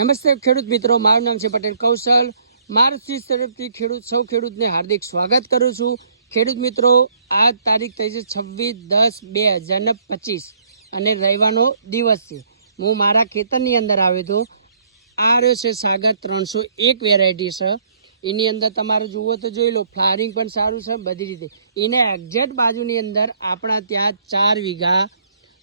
નમસ્તે ખેડૂત મિત્રો, મારું નામ છે પટેલ કૌશલ. મારી તરફથી સૌ ખેડૂતને હાર્દિક સ્વાગત કરું છું. ખેડૂત મિત્રો, આજ તારીખ થઈ છે 26/10/2025 અને રવિવારનો દિવસ છે. હું મારા ખેતરની અંદર આવ્યો હતો. આ રહ્યો છે સાગર 301 વેરાયટી છે. એની અંદર તમારે જુઓ તો જોઈ લો, ફ્લાવરિંગ પણ સારું છે બધી રીતે. એને એક્ઝેક્ટ બાજુની અંદર આપણા ત્યાં 4 વીઘા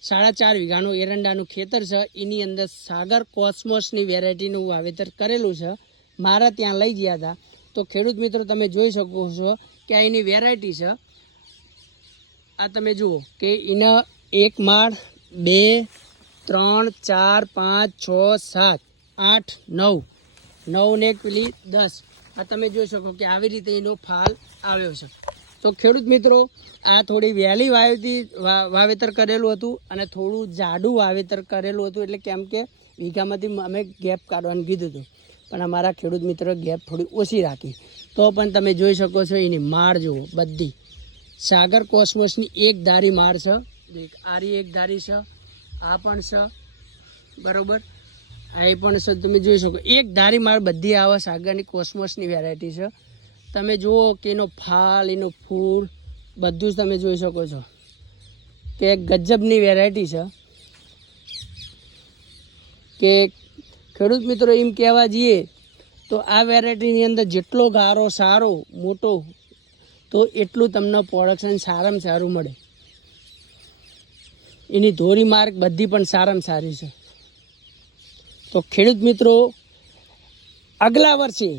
4.5 વીઘાનું એરંડાનું ખેતર છે. એની અંદર સાગર કોસ્મોસની વેરાયટીનું વાવેતર કરેલું છે. મારા ત્યાં લઈ ગયા હતા. તો ખેડૂત મિત્રો, તમે જોઈ શકો છો કે આ એની વેરાયટી છે. આ તમે જુઓ કે એના 1 માળ 2 3 4 5 6 7 8 9 9 ને એક પેલી 10. આ તમે જોઈ શકો કે આવી રીતે એનો ફાલ આવ્યો છે. તો ખેડૂત મિત્રો, આ થોડી વહેલી વાવેતર કરેલું હતું અને થોડું જાડું વાવેતર કરેલું હતું. એટલે કેમ કે વીઘામાંથી અમે ગેપ કાઢવાનું કીધું હતું, પણ અમારા ખેડૂત મિત્રો ગેપ થોડી ઓછી રાખી. તો પણ તમે જોઈ શકો છો એની માળ જુઓ, બધી સાગર કોસ્મોસની એક ધારી માળ છે. આરી એક ધારી છે, આ પણ છે, બરાબર. આ એ પણ છે, તમે જોઈ શકો એક ધારી માળ બધી આવા સાગરની કોસ્મોસની વેરાયટી છે. તમે જુઓ કે એનો ફાલ, એનું ફૂલ બધું જ તમે જોઈ શકો છો કે ગજબની વેરાયટી છે. કે ખેડૂત મિત્રો, એમ કહેવા જઈએ તો આ વેરાયટીની અંદર જેટલો ગારો સારો મોટો, તો એટલું તમને પ્રોડક્શન સારામાં સારું મળે. એની ધોરી માર્ક બધી પણ સારામાં સારી છે. તો ખેડૂત મિત્રો, આગલા વર્ષે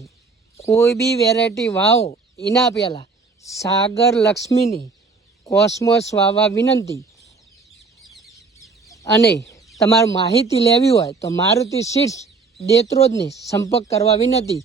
કોઈ બી વેરાયટી વાવો એના પહેલાં સાગર લક્ષ્મીની કોસ્મોસ વાવવા વિનંતી. અને તમારે માહિતી લેવી હોય તો મારુતિ સીડ્સ દેત્રોજને સંપર્ક કરવા વિનંતી.